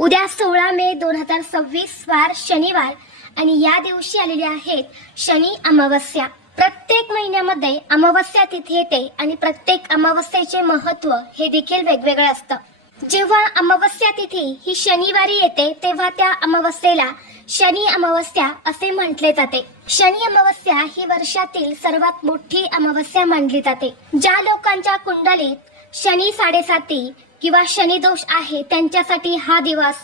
उद्या 16 मे 2026 वार शनिवार आणि या दिवशी आलेली आहेत शनी अमावस्या। प्रत्येक महिन्यामध्ये अमावस्या तिथी येते आणि प्रत्येक अमावस्येचे महत्त्व हे देखील वेगवेगळे असतं। जेव्हा अमावस्या तिथी ही शनिवारी येते तेव्हा त्या अमावस्येला शनी अमावस्या असे म्हटले जाते। शनी अमावस्या ही वर्षातील सर्वात मोठी अमावस्या मानली जाते। ज्या लोकांच्या कुंडलीत शनी 7.5 किंवा शनी दोष आहे त्यांच्यासाठी हा दिवस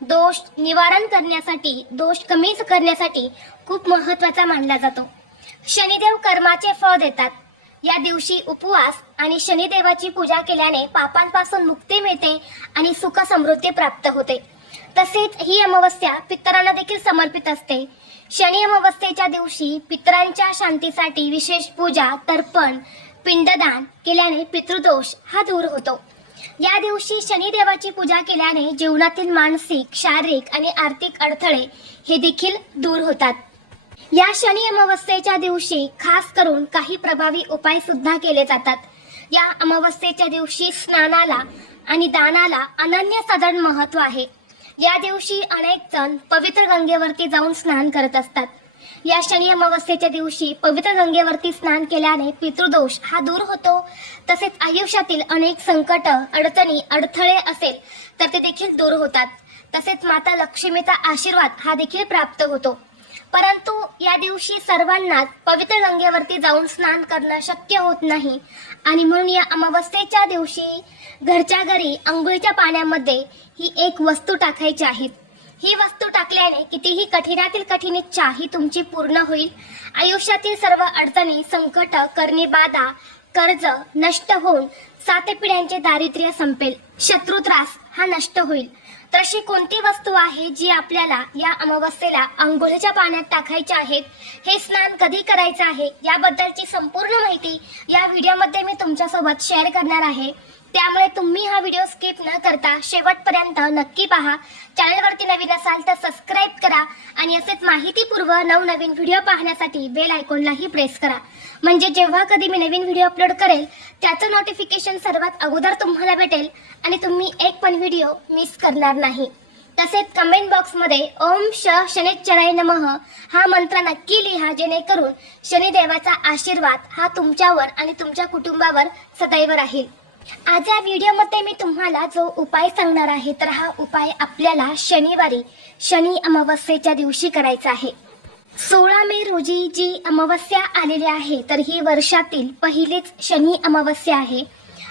दोष निवारण करण्यासाठी, दोष कमी करण्यासाठी खूप महत्त्वाचा मानला जातो। शनिदेव कर्माचे फळ देतात। या दिवशी उपवास आणि शनिदेवाची पूजा केल्याने पापांपासून मुक्ती मिळते आणि सुख समृद्धी प्राप्त होते। तसेच ही अमावस्या पितरांना देखील समर्पित असते। शनी अमावस्येच्या दिवशी पितरांच्या शांतीसाठी विशेष पूजा, तर्पण, पिंडदान केल्याने पितृदोष हा दूर होतो। या दिवशी शनिदेवाची पूजा केल्याने जीवनातील मानसिक, शारीरिक आणि आर्थिक अडथळे हे देखील दूर होतात। या शनी अमावस्येच्या दिवशी खास करून काही प्रभावी उपाय सुद्धा केले जातात। या अमावस्येच्या दिवशी स्नानाला आणि दानाला अनन्यसाधारण महत्त्व आहे। या दिवशी अनेक जण पवित्र गंगेवरती जाऊन स्नान करत असतात। या शनी अमावस्येच्या दिवशी पवित्र गंगेवरती स्नान केल्याने पितृदोष हा दूर होतो। तसेच आयुष्यातील अनेक संकट, अडचणी, अडथळे असेल तर ते देखील दूर होतात। तसेच माता लक्ष्मीचा आशीर्वाद हा देखील प्राप्त होतो। परंतु या दिवशी सर्वांनाच पवित्र गंगेवरती जाऊन स्नान करणं शक्य होत नाही आणि म्हणून या अमावस्येच्या दिवशी घरच्या घरी अंघोळीच्या पाण्यामध्ये ही एक वस्तू टाकायची आहे। ही वस्तू टाकल्याने कितीही कठीणातील कठीण इच्छा ही तुमची पूर्ण होईल। आयुष्यातील सर्व अडचणी, संकट, करणी बाधा, कर्ज नष्ट होऊन 7 पिढ्यांचे दारिद्र्य संपेल। शत्रू त्रास हा नष्ट होईल। तर अशी कोणती वस्तू आहे जी आपल्याला या अमावस्येला अंघोळीच्या पाण्यात टाकायची आहे, हे स्नान कधी करायचं आहे याबद्दलची संपूर्ण माहिती या व्हिडिओमध्ये मी तुमच्यासोबत शेअर करणार आहे। त्यामुळे तुम्ही हा व्हिडिओ स्किप न करता शेवटपर्यंत नक्की पहा। चॅनलवरती नवीन असाल तर सबस्क्राइब करा आणि असेच माहितीपूर्व नवनवीन व्हिडिओ पाहण्यासाठी बेल आयकॉनलाही प्रेस करा, म्हणजे जेव्हा कधी मी नवीन व्हिडिओ अपलोड करेल त्याचं नोटिफिकेशन सर्वात अगोदर तुम्हाला भेटेल आणि तुम्ही एक पण व्हिडिओ मिस करणार नाही। तसेच कमेंट बॉक्समध्ये ओम शनिश्चराय नमः हा मंत्र नक्की लिहा, जेणेकरून शनिदेवाचा आशीर्वाद हा तुमच्यावर आणि तुमच्या कुटुंबावर सदैव राहील। आज या व्हिडिओमध्ये मी तुम्हाला जो उपाय सांगणार आहे तर हा उपाय आपल्याला शनिवारी शनी अमावस्येच्या दिवशी करायचा आहे। 16 मे रोजी जी अमावस्या आलेली आहे तर ही वर्षातील पहिलीच शनी अमावस्या आहे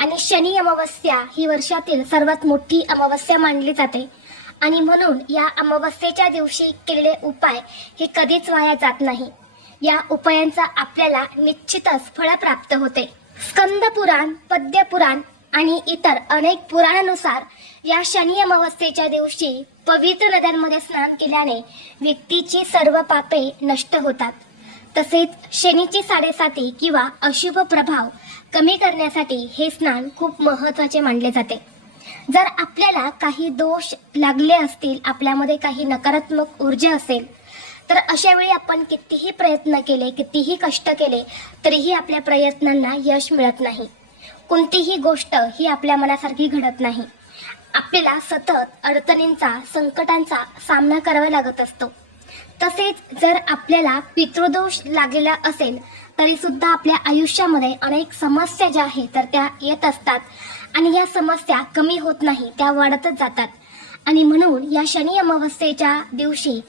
आणि शनी अमावस्या ही वर्षातील सर्वात मोठी अमावस्या मानली जाते आणि म्हणून या अमावस्येच्या दिवशी केलेले उपाय हे कधीच वाया जात नाही। या उपायांचा आपल्याला निश्चितच फळ प्राप्त होते। स्कंद पुराण, पद्य पुराण आणि इतर अनेक पुराणानुसार या शनी अमावस्येच्या दिवशी पवित्र नद्यांमध्ये स्नान केल्याने व्यक्तीची सर्व पापे नष्ट होतात। तसेच शनीची 7.5 किंवा अशुभ प्रभाव कमी करण्यासाठी हे स्नान खूप महत्त्वाचे मानले जाते। जर आपल्याला काही दोष लागले असतील, आपल्यामध्ये काही नकारात्मक ऊर्जा असेल तर अशा वेळी आपण कितीही प्रयत्न केले, कितीही कष्ट केले तरीही आपल्या प्रयत्नांना यश मिळत नाही। कोणतीही गोष्ट ही आपल्या मनासारखी घडत नाही। आपल्याला सतत अडचणींचा, संकटांचा सामना करावा लागत असतो। तसेच जर आपल्याला पितृदोष लागलेला असेल तरी सुद्धा आपल्या आयुष्यामध्ये अनेक समस्या ज्या आहेत तर त्या येत असतात आणि या समस्या कमी होत नाही, त्या वाढतच जातात। आणि म्हणून या शनी अमावस्येच्या दिवशी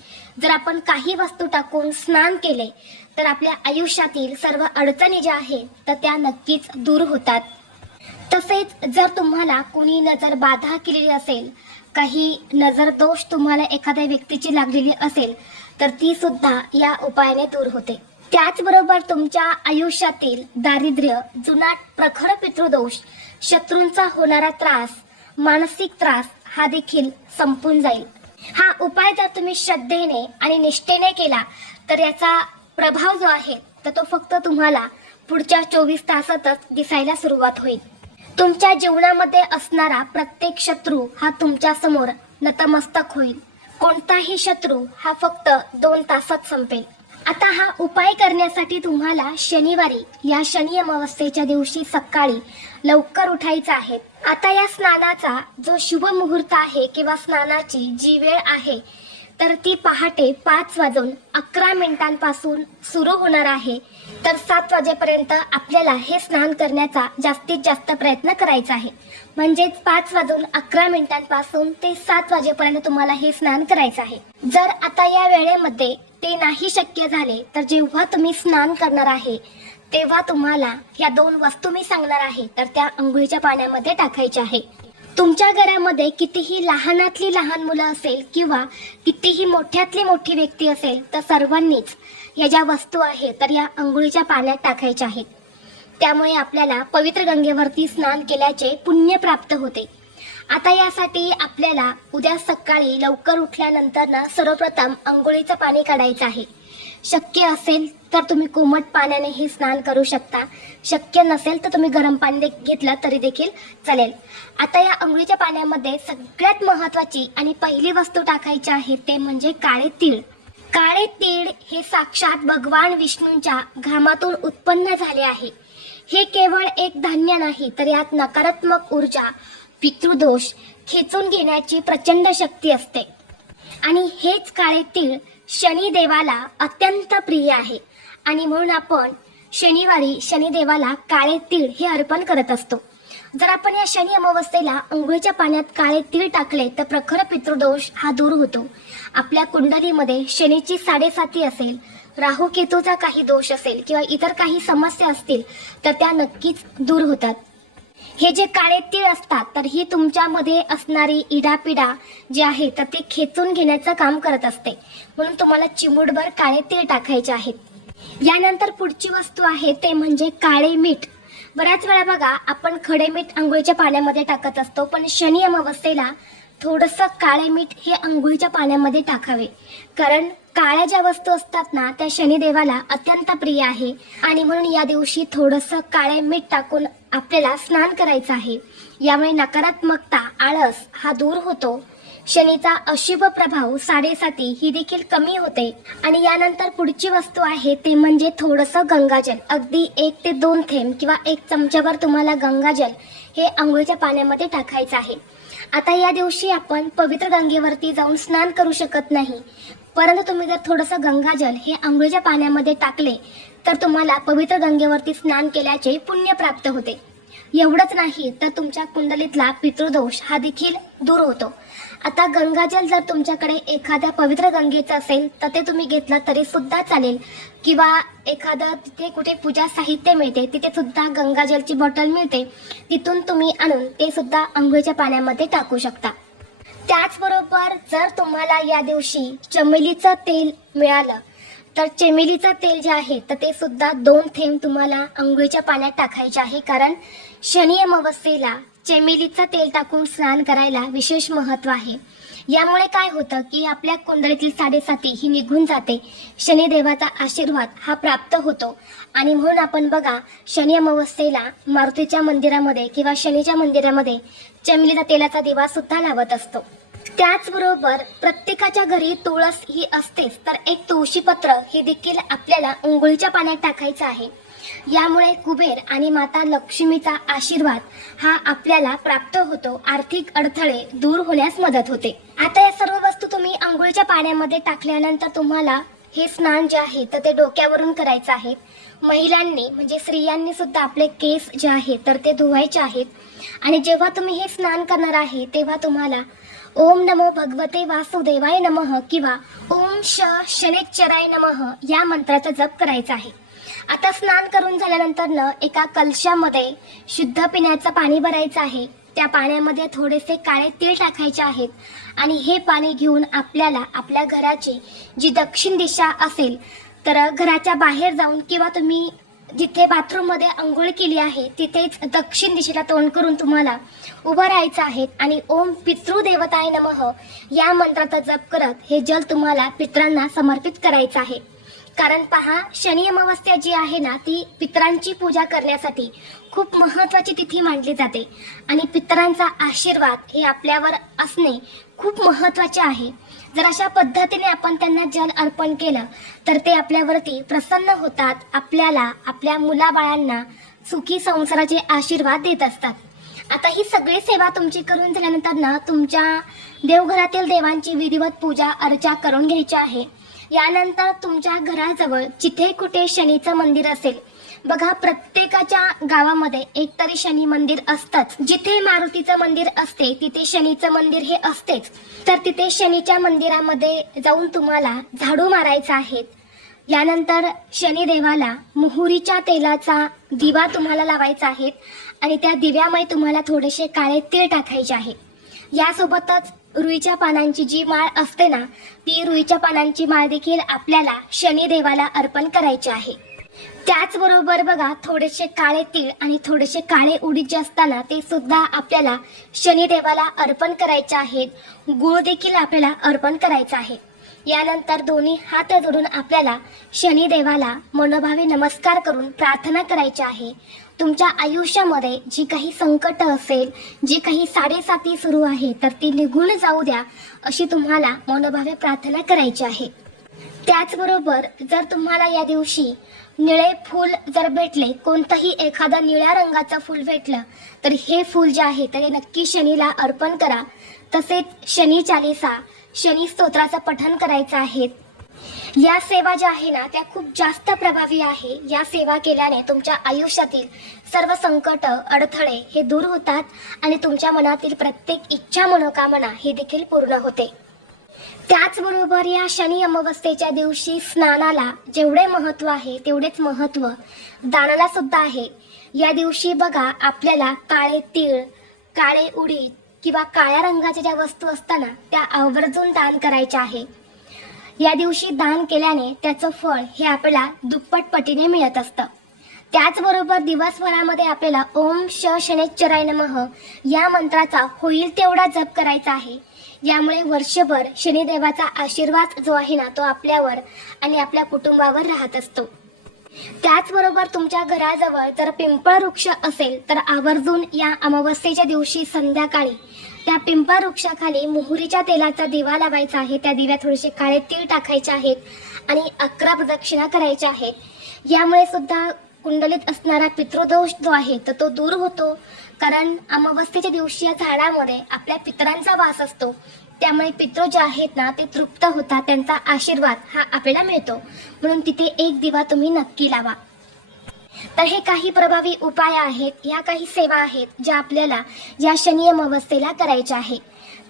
जर आपण काही वस्तू टाकून स्नान केले तर आपल्या आयुष्यातील सर्व अडचणी ज्या आहेत तर त्या नक्कीच दूर होतात। तसेच जर तुम्हाला कोणी नजर बाधा केलेली असेल, काही नजर दोष तुम्हाला एखाद्या व्यक्तीची लागलेली असेल तर ती सुद्धा या उपायाने दूर होते। त्याचबरोबर तुमच्या आयुष्यातील दारिद्र्य, जुनाट प्रखर पितृदोष, शत्रूंचा होणारा त्रास, मानसिक त्रास हा देखील संपून जाईल। हा उपाय जर तुम्ही श्रद्धेने आणि निष्ठेने केला तर याचा प्रभाव जो आहे तर तो फक्त तुम्हाला पुढच्या 24 तासातच दिसायला सुरुवात होईल। तुमच्या जीवनामध्ये असणारा प्रत्येक शत्रू हा तुमच्या समोर नतमस्तक होईल। कोणताही शत्रू हा फक्त 2 तासात संपेल। आता हा उपाय करण्यासाठी तुम्हाला शनिवारी या शनी अमावस्येच्या दिवशी सकाळी लवकर उठायचं आहे. आता या स्नानाचा जो शुभ मुहूर्त आहे किंवा स्नानाची जी वेळ आहे तर ती पहाटे 5:11 सुरू होणार आहे. तर 7 वाजेपर्यंत आपल्याला हे स्नान करण्याचा जास्तीत जास्त प्रयत्न करायचा आहे. म्हणजेच 5:11 ते 7 वाजेपर्यंत तुम्हाला हे स्नान करायचं आहे. जर आता या वेळेमध्ये ते नाही शक्य झाले तर जेव्हा तुम्ही स्नान करणार आहे तेव्हा तुम्हाला ह्या 2 वस्तू मी सांगणार आहे तर त्या अंघोळीच्या पाण्यामध्ये टाकायच्या आहे. तुमच्या घरामध्ये कितीही लहानातली लहान मुलं असेल किंवा कितीही मोठ्यातली मोठी व्यक्ती असेल तर सर्वांनीच या ज्या वस्तू आहेत तर या अंघोळीच्या पाण्यात टाकायच्या आहेत. त्यामुळे आपल्याला पवित्र गंगेवरती स्नान केल्याचे पुण्य प्राप्त होते. आता यासाठी आपल्याला उद्या सकाळी लवकर उठल्यानंतर सर्वप्रथम अंघोळीचं पाणी काढायचं आहे. शक्य असेल तर तुम्ही कोमट पाण्याने हे स्नान करू शकता. शक्य नसेल तर तुम्ही गरम पाणी घेतलं तरी देखील चालेल. आता या अंघोळीच्या पाण्यामध्ये सगळ्यात महत्त्वाची आणि पहिली वस्तू टाकायची आहे ते म्हणजे काळे तीळ. काळे तीळ हे साक्षात भगवान विष्णूंच्या घामातून उत्पन्न झाले आहे. हे केवळ एक धान्य नाही तर यात नकारात्मक ऊर्जा, पितृदोष खेचून घेण्याची प्रचंड शक्ती असते. आणि हेच काळे तीळ शनिदेवाला अत्यंत प्रिय आहे आणि म्हणून आपण शनिवारी शनिदेवाला काळे तीळ हे अर्पण करत असतो. जर आपण या शनी अमावस्येला अंघोळीच्या पाण्यात काळे तीळ टाकले तर प्रखर पितृदोष हा दूर होतो. आपल्या कुंडलीमध्ये शनीची 7.5 असेल, राहू केतूचा काही दोष असेल किंवा इतर काही समस्या असतील तर त्या नक्कीच दूर होतात. हे जे काळे तीळ असतात तर ही तुमच्यामध्ये असणारी इडापिडा जी आहे तर ती खेचून घेण्याचं काम करत असते. म्हणून तुम्हाला चिमूटभर काळे तीळ टाकायचे आहेत. यानंतर पुढची वस्तू आहे ते म्हणजे काळे मीठ. बऱ्याच वेळा बघा आपण खडे मीठ अंघोळीच्या पाण्यामध्ये टाकत असतो, पण शनी अमावस्येला थोडंसं काळे मीठ हे अंघोळीच्या पाण्यामध्ये टाकावे. कारण काळ्या ज्या वस्तू असतात ना त्या शनिदेवाला अत्यंत प्रिय आहे आणि म्हणून या दिवशी थोडंसं काळे मीठ टाकून आपल्याला स्नान करायचं आहे. यामुळे नकारात्मकता, आळस हा दूर होतो. शनीचा अशुभ प्रभाव 7.5 ही देखील कमी होते. आणि यानंतर पुढची वस्तू आहे ते म्हणजे थोडंसं गंगाजल. अगदी 1 ते 2 थेंब किंवा 1 चमचाभर तुम्हाला गंगाजल हे अंघोळीच्या पाण्यामध्ये टाकायचं आहे. आता या दिवशी आपण पवित्र गंगेवरती जाऊन स्नान करू शकत नाही, परंतु तुम्ही जर थोडंसं गंगाजल हे अंघोळीच्या पाण्यामध्ये टाकले तर तुम्हाला पवित्र गंगेवरती स्नान केल्याचे पुण्य प्राप्त होते. एवढंच नाही तर तुमच्या कुंडलीतला पितृदोष हा देखील दूर होतो. आता गंगाजल जर तुमच्याकडे एखाद्या पवित्र गंगेचं असेल तर ते तुम्ही घेतलं तरी सुद्धा चालेल, किंवा एखादं तिथे कुठे पूजा साहित्य मिळते तिथे सुद्धा गंगाजलची बॉटल मिळते, तिथून तुम्ही आणून ते सुद्धा अंघोळीच्या पाण्यामध्ये टाकू शकता. त्याचबरोबर जर तुम्हाला या दिवशी चमेलीचं तेल मिळालं तर चमेलीचं तेल जे आहे तर ते सुद्धा 2 थेंब तुम्हाला अंघोळीच्या पाण्यात टाकायचे आहे. कारण शनी अमावस्येला चमेलीचं तेल टाकून स्नान करायला विशेष महत्त्व आहे. यामुळे काय होतं की आपल्या कुंडलीतील 7.5 ही निघून जाते. शनिदेवाचा आशीर्वाद हा प्राप्त होतो. आणि म्हणून आपण बघा शनी अमावस्येला मारुतीच्या मंदिरामध्ये किंवा शनीच्या मंदिरामध्ये चमेलीचा तेलाचा दिवा सुद्धा लावत असतो. त्याचबरोबर प्रत्येकाच्या घरी तुळस ही असतेच, तर एक तुळशीपत्र हे देखील आपल्याला अंघोळीच्या पाण्यात टाकायचं आहे. यामुळे कुबेर आणि माता लक्ष्मीचा आशीर्वाद हा आपल्याला प्राप्त होतो. आर्थिक अडथळे दूर होण्यास मदत होते. आता या सर्व वस्तू तुम्ही अंघोळीच्या पाण्यामध्ये टाकल्यानंतर तुम्हाला हे स्नान जे आहे तर ते डोक्यावरून करायचं आहे. महिलांनी म्हणजे स्त्रियांनी सुद्धा आपले केस जे आहेत तर ते धुवायचे आहेत. आणि जेव्हा तुम्ही हे स्नान करणार आहे तेव्हा तुम्हाला ओम नमो भगवते वासुदेवाय नमः किंवा ओम शनेश्चराय नमः या मंत्राचा जप करायचा आहे. आता स्नान करून झाल्यानंतर एका कलशामध्ये शुद्ध पिण्याचं पाणी भरायचं आहे. त्या पाण्यामध्ये थोडेसे काळे तीळ टाकायचे आहेत आणि हे पाणी घेऊन आपल्याला आपल्या घराची जी दक्षिण दिशा असेल तर घराच्या बाहेर जाऊन किंवा तुम्ही जिथे बाथरूममध्ये अंघोळ केली आहे तिथेच दक्षिण दिशेला तोंड करून तुम्हाला उभं राहायचं आहे आणि ओम पितृदेवताय नमः या मंत्राचा जप करत हे जल तुम्हाला पितरांना समर्पित करायचं आहे. कारण पहा, शनी अमावस्या जी आहे ना ती पितरांची पूजा करण्यासाठी खूप महत्त्वाची तिथी मानली जाते आणि पितरांचा आशीर्वाद हे आपल्यावर असणे खूप महत्त्वाचे आहे. जर अशा पद्धतीने आपण त्यांना जल अर्पण केलं तर ते आपल्यावरती प्रसन्न होतात, आपल्याला आपल्या मुलाबाळांना सुखी संसाराचे आशीर्वाद देत असतात. आता ही सगळी सेवा तुमची करून झाल्यानंतर ना तुमच्या देवघरातील देवांची विधिवत पूजा अर्चा करून घ्यायची आहे. यानंतर तुमच्या घराजवळ जिथे कुठे शनीचं मंदिर असेल, बघा प्रत्येकाच्या गावामध्ये एकतरी शनी मंदिर असतंच. जिथे मारुतीचं मंदिर असते तिथे शनीचं मंदिर हे असतेच. तर तिथे शनीच्या मंदिरामध्ये जाऊन तुम्हाला झाडू मारायचा आहे. यानंतर शनिदेवाला मोहरीच्या तेलाचा दिवा तुम्हाला लावायचा आहे आणि त्या दिव्यामध्ये तुम्हाला थोडेसे काळे तीळ टाकायचे आहे. यासोबतच रुईच्या पानांची जी माळ असते ना, ती रुईच्या पानांची माळ देखील आपल्याला शनिदेवाला अर्पण करायची आहे. त्याचबरोबर बघा, थोडेसे काळे तीळ आणि थोडेसे काळे उडीद जे असताना ते सुद्धा आपल्याला शनिदेवाला अर्पण करायचे आहेत. गुळ देखील आपल्याला अर्पण करायचा आहे. यानंतर दोन्ही हात जोडून आपल्याला शनिदेवाला मनोभावे नमस्कार करून प्रार्थना करायची आहे. तुमच्या आयुष्यामध्ये जी काही संकट असेल, जी काही साडेसाती सुरू आहे, तर ती निघून जाऊ द्या अशी तुम्हाला मनोभावे प्रार्थना करायची आहे. त्याचबरोबर जर तुम्हाला या दिवशी निळे फूल जर भेटले, कोणतंही एखादं निळ्या रंगाचं फूल भेटलं तर हे फूल जे आहे ते नक्की शनीला अर्पण करा. तसेच शनी चालीसा, शनी स्तोत्राचं पठण करायचं आहे. या सेवा ज्या आहे ना त्या खूप जास्त प्रभावी आहे. या सेवा केल्याने तुमच्या आयुष्यातील सर्व संकट, अडथळे हे दूर होतात आणि तुमच्या मनातील प्रत्येक इच्छा, मनोकामना हे देखील पूर्ण होते. त्याचबरोबर या शनी अमावस्येच्या दिवशी स्नानाला जेवढे महत्त्व आहे तेवढेच महत्त्व दानाला सुद्धा आहे. या दिवशी बघा, आपल्याला काळे तीळ, काळे उडीद किंवा काळ्या रंगाच्या ज्या वस्तू असताना त्या आवर्जून दान करायच्या आहे. या दिवशी दान केल्याने त्याचं फळ हे आपल्याला दुप्पट पटीने मिळत असतं. त्याचबरोबर दिवसभरामध्ये आपल्याला ओम शनैश्चराय नमः या मंत्राचा होईल तेवढा जप करायचा आहे. यामुळे वर्षभर शनिदेवाचा आशीर्वाद जो आहे ना तो आपल्यावर आणि आपल्या कुटुंबावर राहत असतो. त्याचबरोबर तुमच्या घराजवळ जर पिंपळ वृक्ष असेल तर आवर्जून या अमावस्येच्या दिवशी संध्याकाळी त्या पिंपळ वृक्षाखाली मोहरीच्या तेलाचा दिवा लावायचा आहे. त्या दिव्यात थोडेसे काळे तीळ टाकायचे आहेत आणि 11 प्रदक्षिणा करायच्या आहेत. यामुळे सुद्धा कुंडलीत असणारा पितृदोष जो आहे तर तो दूर होतो. कारण अमावस्येच्या दिवशी या झाडामध्ये आपल्या पितरांचा वास असतो. त्यामुळे पितृ जे आहेत ना ते तृप्त होतात, त्यांचा आशीर्वाद हा आपल्याला मिळतो. म्हणून तिथे एक दिवा तुम्ही नक्की लावा. तर हे काही प्रभावी उपाय आहेत, या काही सेवा आहेत ज्या आपल्याला या शनी अमावस्येला करायच्या आहे.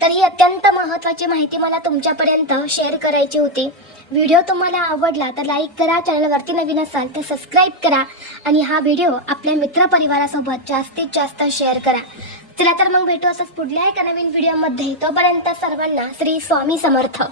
तर ही अत्यंत महत्त्वाची माहिती मला तुमच्यापर्यंत शेअर करायची होती. व्हिडिओ तुम्हाला आवडला तर लाईक करा, चॅनलवरती नवीन असाल तर सबस्क्राईब करा आणि हा व्हिडिओ आपल्या मित्रपरिवारासोबत जास्तीत जास्त शेअर करा. चला तर मग भेटू असंच पुढल्या एका नवीन व्हिडिओमध्ये. तोपर्यंत सर्वांना श्री स्वामी समर्थ.